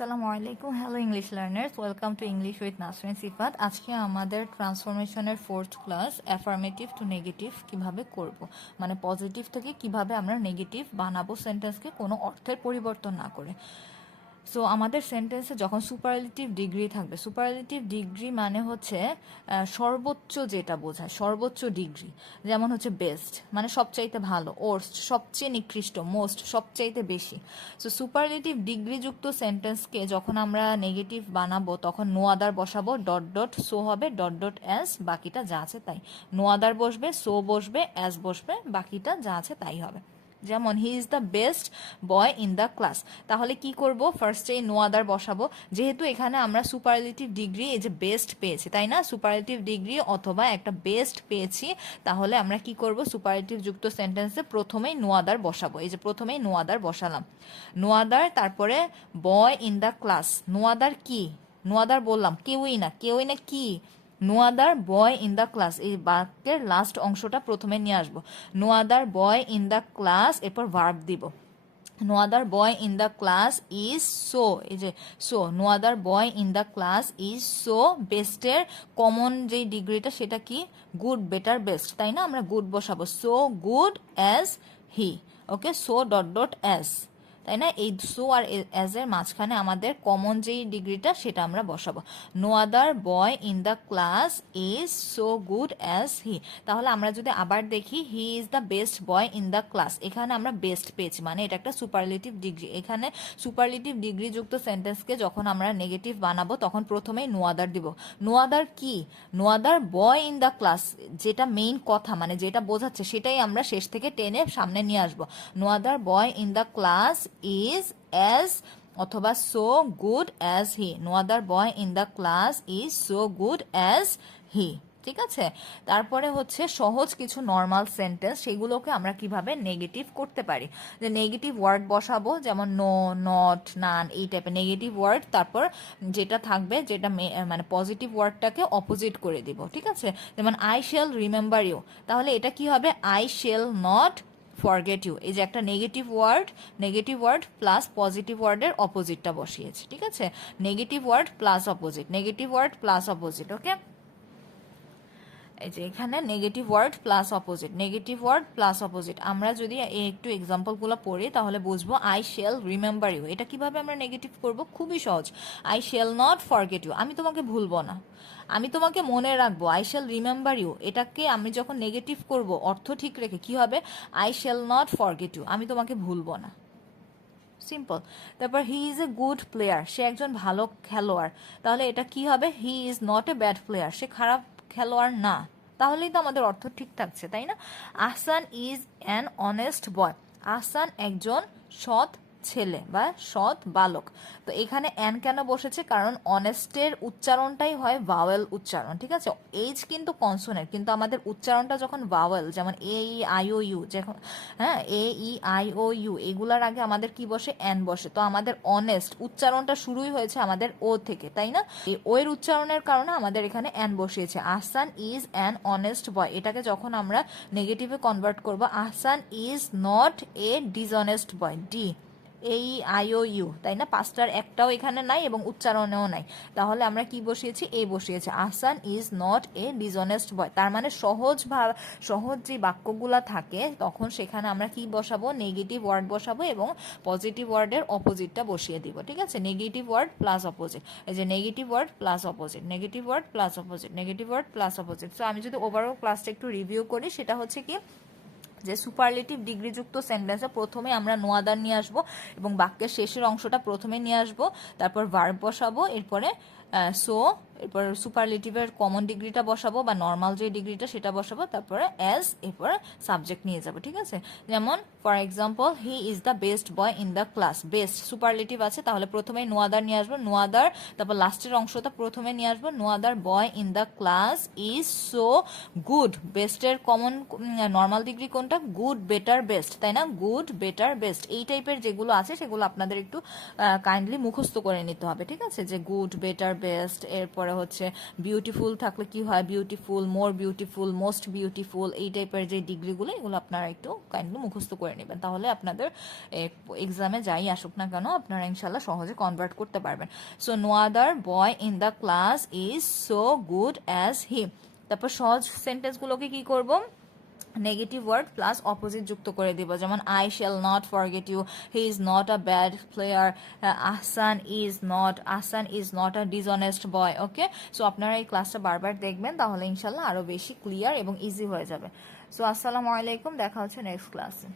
আসসালামু আলাইকুম, hello English learners, welcome to English with Nasrin Sifat. আজকে আমাদের ট্রান্সফরমেশনের 4th class, affirmative to negative কিভাবে করব, মানে পজিটিভ থেকে কিভাবে আমরা নেগেটিভ বানাবো সেন্টেন্সকে কোনো অর্থের পরিবর্তন না করে। সো আমাদের সেন্টেন্সে যখন সুপারলেটিভ ডিগ্রি থাকবে, সুপারলেটিভ ডিগ্রি মানে হচ্ছে সর্বোচ্চ, যেটা বোঝায় সর্বোচ্চ ডিগ্রি। যেমন হচ্ছে বেস্ট মানে সবচাইতে ভালো, ওর্স্ট সবচেয়ে নিকৃষ্ট, মোস্ট সবচাইতে বেশি। সো সুপারলেটিভ ডিগ্রিযুক্ত সেন্টেন্সকে যখন আমরা নেগেটিভ বানাবো তখন নো আদার বসাবো, ডট ডট সো হবে, ডট ডট অ্যাজ, বাকিটা যা আছে তাই। নো আদার বসবে, সো বসবে, অ্যাজ বসবে, বাকিটা যা আছে তাই হবে। যেমন হি is the best boy in the class, তাহলে কি করব, ফার্স্টে নো আদার বসাবো। যেহেতু এখানে আমরা সুপারলেটিভ ডিগ্রি, এই যে বেস্ট পেয়েছি তাই না, সুপারলেটিভ ডিগ্রি অথবা একটা বেস্ট পেয়েছি, তাহলে আমরা কি করব, সুপারলেটিভ যুক্ত সেন্টেন্সে প্রথমেই নো আদার বসাবো। এই যে প্রথমেই নো আদার বসালাম, নো আদার, তারপরে boy in the class. No other কি, নো আদার বললাম কেউই না, কেউই না কি, no other boy in the class, এই বাক্যের লাস্ট অংশটা প্রথমে নিয়ে আসবো। No other boy in the class, এরপর ভার্ব দিব। No other boy in the class is so, এই যে so, no other boy in the class is so. বেস্টের কমন যে ডিগ্রিটা সেটা কি, গুড, বেটার, বেস্ট, তাই না, আমরা গুড বসাবো, সো গুড অ্যাজ হি। ওকে, সো ডট ডট অ্যাজ, তাই না, এই সো আর অ্যাজ এর মাঝখানে আমাদের কমন যেই ডিগ্রিটা সেটা আমরা বসাবো। No other boy in the class is so good as he. তাহলে আমরা যদি আবার দেখি, he is the best boy in the class, এখানে আমরা বেস্ট পেয়েছি, মানে এটা একটা সুপারলেটিভ ডিগ্রি। এখানে সুপারলেটিভ ডিগ্রি যুক্ত সেন্টেন্সকে যখন আমরা নেগেটিভ বানাবো তখন প্রথমেই নো আদার দিব। নো আদার কি, no other boy in the class, যেটা মেইন কথা, মানে যেটা বোঝাচ্ছে সেটাই আমরা শেষ থেকে টেনে সামনে নিয়ে আসবো। No other boy in the class is as অথবা so good as he. No other boy in the class is so good as he. ঠিক আছে, তারপরে হচ্ছে সহজ কিছু নর্মাল সেন্টেন্স, সেগুলোকে আমরা কিভাবে নেগেটিভ করতে পারি। যে নেগেটিভ ওয়ার্ড বসাবো, যেমন নো, নট, নান, এই টাইপের নেগেটিভ ওয়ার্ড। তারপর যেটা থাকবে, যেটা মানে পজিটিভ ওয়ার্ডটাকে অপোজিট করে দিব। ঠিক আছে, যেমন আই শ্যাল রিমেম্বার ইউ, তাহলে এটা কি হবে, I shall not forget you. এই যে একটা নেগেটিভ ওয়ার্ড প্লাস পজিটিভ ওয়ার্ডের অপোজিটটা বসিয়েছে। ঠিক আছে, negative word plus opposite, negative word plus opposite. Okay, এই যে এখানে negative word plus opposite, negative word plus opposite. আমরা যদি একটু এক্সাম্পলগুলো পড়ি তাহলে বুঝবো। আই শ্যাল রিমেম্বার ইউ, এটা কিভাবে আমরা নেগেটিভ করব, খুবই সহজ। I shall not forget you, আমি তোমাকে ভুলবো না, আমি তোমাকে মনে রাখবো। আই শ্যাল রিমেম্বার ইউ, এটাকে আমি যখন নেগেটিভ করব অর্থ ঠিক রেখে কি হবে, I shall not forget you, আমি তোমাকে ভুলবো না। সিম্পল। তারপর he is a good player, সে একজন ভালো খেলোয়াড়, তাহলে এটা কি হবে, he is not a bad player, সে খারাপ খেলোয়াড় না। তাহলেই তো আমাদের অর্থ ঠিক থাকছে, তাই না। Ahsan is an honest boy, Ahsan একজন সৎ ছেলে বা সৎ বালক। তো এখানে অ্যান কেন বসেছে, কারণ অনেস্টের উচ্চারণটাই হয় ভাওয়েল উচ্চারণ। ঠিক আছে, এইচ কিন্তু কনসোনেন্ট, কিন্তু আমাদের উচ্চারণটা যখন ভাওয়েল, যেমন এ ই আই ও ইউ, যখন হ্যাঁ এ ই আই ও ইউ, এগুলার আগে আমাদের কি বসে, অ্যান বসে। তো আমাদের অনেস্ট উচ্চারণটা শুরুই হয়েছে আমাদের ও থেকে, তাই না, এই ও এর উচ্চারণের কারণে আমাদের এখানে অ্যান বসিয়েছে। Ahsan is an honest boy, এটাকে যখন আমরা নেগেটিভে কনভার্ট করব, Ahsan is not a dishonest boy, D এই আইও ইউ, তাই না, পাঁচটার একটাও এখানে নাই এবং উচ্চারণেও নাই, তাহলে আমরা কি বসিয়েছি, এ বসিয়েছি। Ahsan is not a dishonest boy, তার মানে সহজ যে বাক্যগুলা থাকে তখন সেখানে আমরা কি বসাবো, নেগেটিভ ওয়ার্ড বসাবো এবং পজিটিভ ওয়ার্ডের অপোজিটটা বসিয়ে দিব। ঠিক আছে, নেগেটিভ ওয়ার্ড প্লাস অপোজিট, এই যে negative word plus opposite, negative word plus opposite, negative word plus opposite. So আমি যদি ওভারঅল ক্লাসটা একটু রিভিউ করি, সেটা হচ্ছে কি, যে সুপারলেটিভ ডিগ্রিযুক্ত সেন্টেন্সে প্রথমে আমরা নো আদার নিয়ে আসবো এবং বাক্যের শেষের অংশটা প্রথমে নিয়ে আসবো, তারপর ভার্ব বসাবো, এরপরে সো, এরপর সুপারলেটিভের কমন ডিগ্রিটা বসাবো বা নর্মাল যে ডিগ্রিটা সেটা বসাবো, তারপরে অ্যাজ, এরপরে সাবজেক্ট নিয়ে যাবো। ঠিক আছে, যেমন for example, he is the best boy in the class, best superlative আছে, তাহলে প্রথমে নো আদার নিয়ে আসবো, নো আদার, তারপর লাস্টের অংশটা প্রথমে নিয়ে আসবো, no other boy in the class is so good. বেস্টের কমন নর্মাল ডিগ্রি কোনটা, গুড, বেটার, বেস্ট, তাই না, গুড, বেটার, বেস্ট, এই টাইপের যেগুলো আছে সেগুলো আপনাদের একটু কাইন্ডলি মুখস্থ করে নিতে হবে। ঠিক আছে, যে গুড, বেটার, বেস্ট, এরপরে তারপরে হচ্ছে বিউটিফুল থাকলে কি হয়, beautiful, more beautiful, most beautiful, এই টাইপের যে ডিগ্রিগুলো এগুলো আপনারা একটু কাইন্ডলি মুখস্থ করে নেবেন, তাহলে আপনাদের এক্সামে যাই আসুক না কেন আপনারা ইনশাল্লাহ সহজে কনভার্ট করতে পারবেন। So no other boy in the class is so good as he. তারপর সহজ সেন্টেন্সগুলোকে কি করব, নেগেটিভ ওয়ার্ড প্লাস অপোজিট যুক্ত করে দিব, যেমন I shall not forget you, he is not a bad player, Ahsan is not a dishonest boy. Okay, so আপনারা এই ক্লাসটা বারবার দেখবেন, তাহলে ইনশাল্লাহ আরো বেশি ক্লিয়ার এবং ইজি হয়ে যাবে। সো আসসালামু আলাইকুম, দেখা হচ্ছে নেক্সট ক্লাসে।